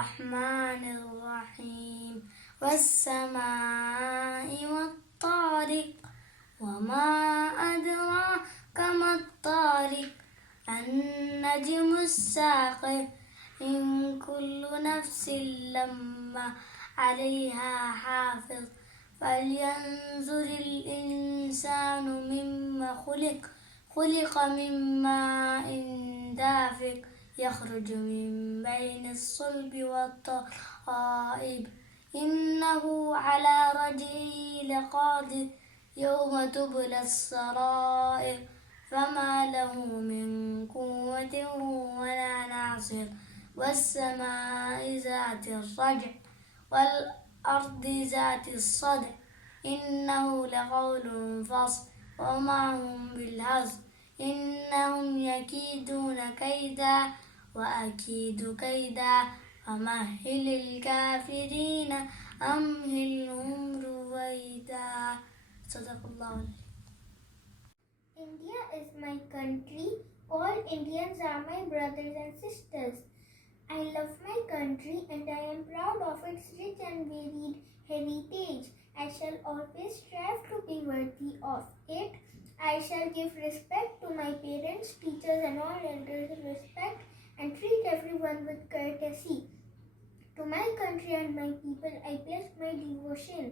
الرحمن الرحيم والسماء والطارق وما أدراك ما الطارق النجم الثاقب إن كل نفس لما عليها حافظ فلينظر الإنسان مما خلق من ماء دافق يخرج من بين الصلب والترائب إنه على رجعه لقادر يوم تبلى السرائر فما له من قوة ولا ناصر والسماء ذات الرجع والأرض ذات الصدع إنه لقول فصل وما هم بالهزل إنهم يكيدون كيدا وأكيد كيدا فمهل الكافرين أمهلهم رويدا صدق الله العظيم. India is my country. All Indians are my brothers and sisters. I love my country and I am proud of its rich and varied heritage. I shall always strive to be worthy of it. I shall give respect to my parents, teachers and all elders with respect and treat everyone with courtesy. To my country and my people I pledge my devotion.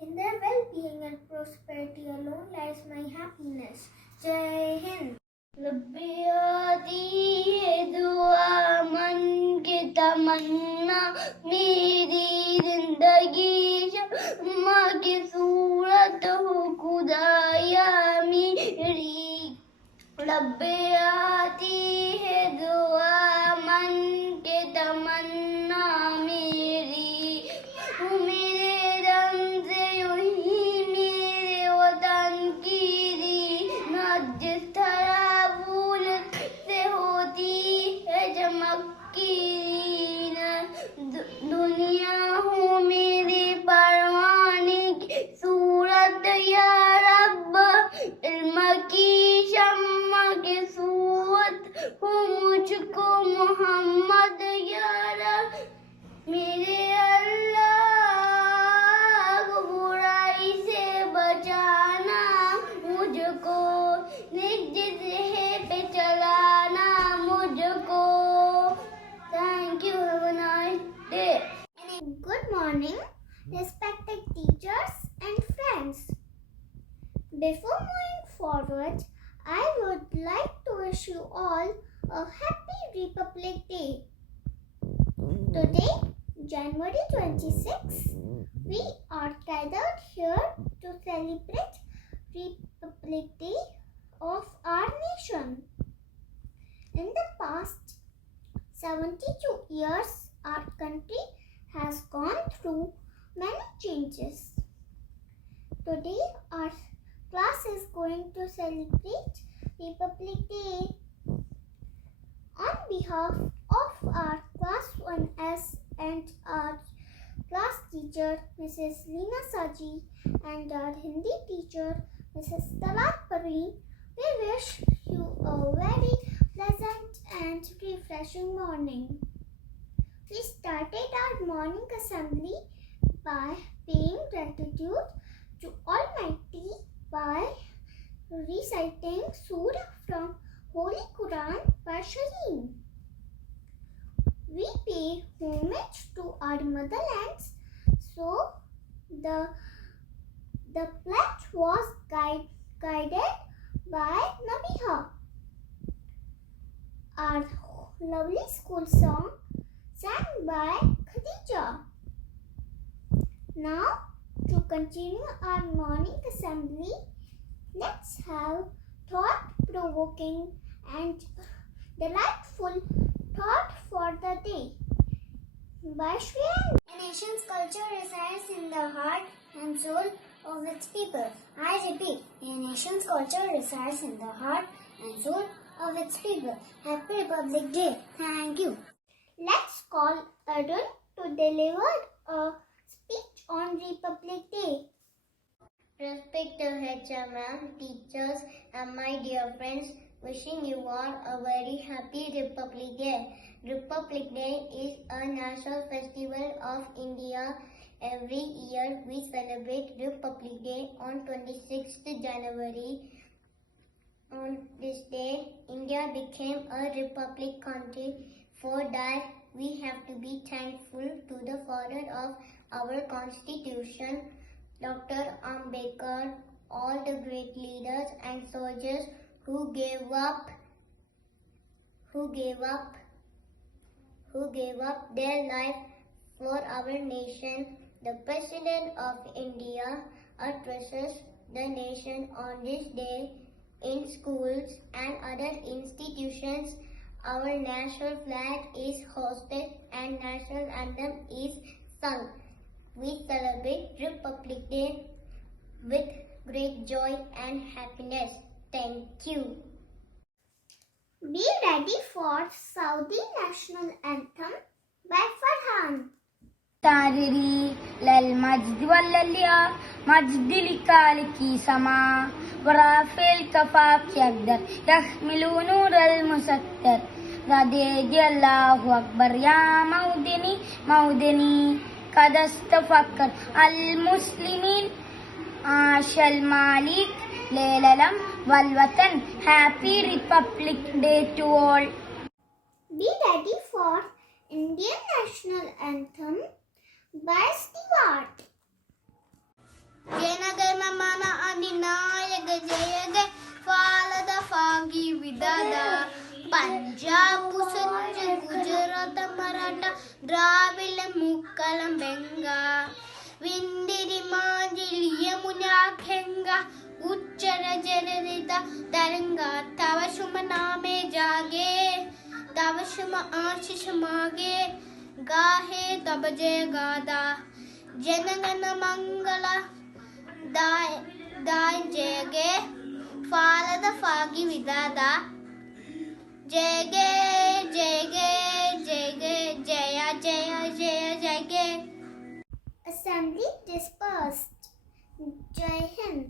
In their well-being and prosperity alone lies my happiness. Jai Hind. रब्बी आती है दुआ मन की तमन्ना मेरी जिंदगी शम्मा की सूरत हो खुदाया मेरी रब्बी आती है दुआ मन की तमन्ना मेरी मेरे दम से यूं ही मेरे वतन की दीना जिस तरह दुनिया हो मेरे परवाने की सूरत या रब इल्म की शम्मा की सूरत हो मुझको मोहम्मद या रब मेरे अल्लाह बुराई से बचाना मुझको निज पे चलाना मुझको. Thank you. Have a nice day. Good morning, respected teachers and friends. Before moving forward, I would like to wish you all a happy Republic Day. Today, January 26, we are gathered here to celebrate Republic Day of our nation. In the past 72 years, our country has gone through many changes. Today, our class is going to celebrate Republic Day. On behalf of our class 1S and our class teacher, Mrs. Leena Saji, and our Hindi teacher, Mrs. Talat Parveen, we wish you a very pleasant and refreshing morning. We started our morning assembly by paying gratitude to Almighty by reciting Surah from Holy Quran Sharif. We pay homage to our motherlands, so the pledge was guided by Nabiha. Our lovely school song sang by Khadija. Now, to continue our morning assembly, let's have thought-provoking and delightful thought for the day. By Shreya. A nation's culture resides in the heart and soul of its people. I repeat, a nation's culture resides in the heart and soul of its people. Happy Republic Day. Thank you. Let's call Arun to deliver a speech on Republic Day. Respected HMM, teachers, and my dear friends, Wishing you all a very happy Republic Day. Republic Day is a national festival of India. Every year we celebrate Republic Day on 26th January. On this day, India became a republic country. For that, we have to be thankful to the father of our constitution, Dr. Ambedkar, all the great leaders and soldiers who gave up their life for our nation. The President of India addresses the nation on this day in schools and other institutions. Our national flag is hoisted and national anthem is sung. We celebrate Republic Day with great joy and happiness. Thank you. Be ready for Saudi National Anthem by Farhan. تعرري للمجد والليا مجد لكالك سما ورافع الكفاك يقدر يحمل نور المستر رديدي الله أكبر يا مودني قد استفكر المسلمين عاش المالك ليللم والوطن. Happy Republic Day to all. Be ready for Indian National Anthem by Stewart. Janagana Adinayaka Jayaga Falada Fagi Vidada Punjab Pusanja Gujarat Maratha Dravila Mukkalam Benga Vindiri Manjil Yamuna Kenga Uchara Jaradita Taranga Tavashuma Name Jage Tavashuma Ashishamage Gahe Tabaje Gada Janagana Mangala Dai Jege Falada Fagi Vidada Jege Jaya Jege. Assembly dispersed. Jai Hind.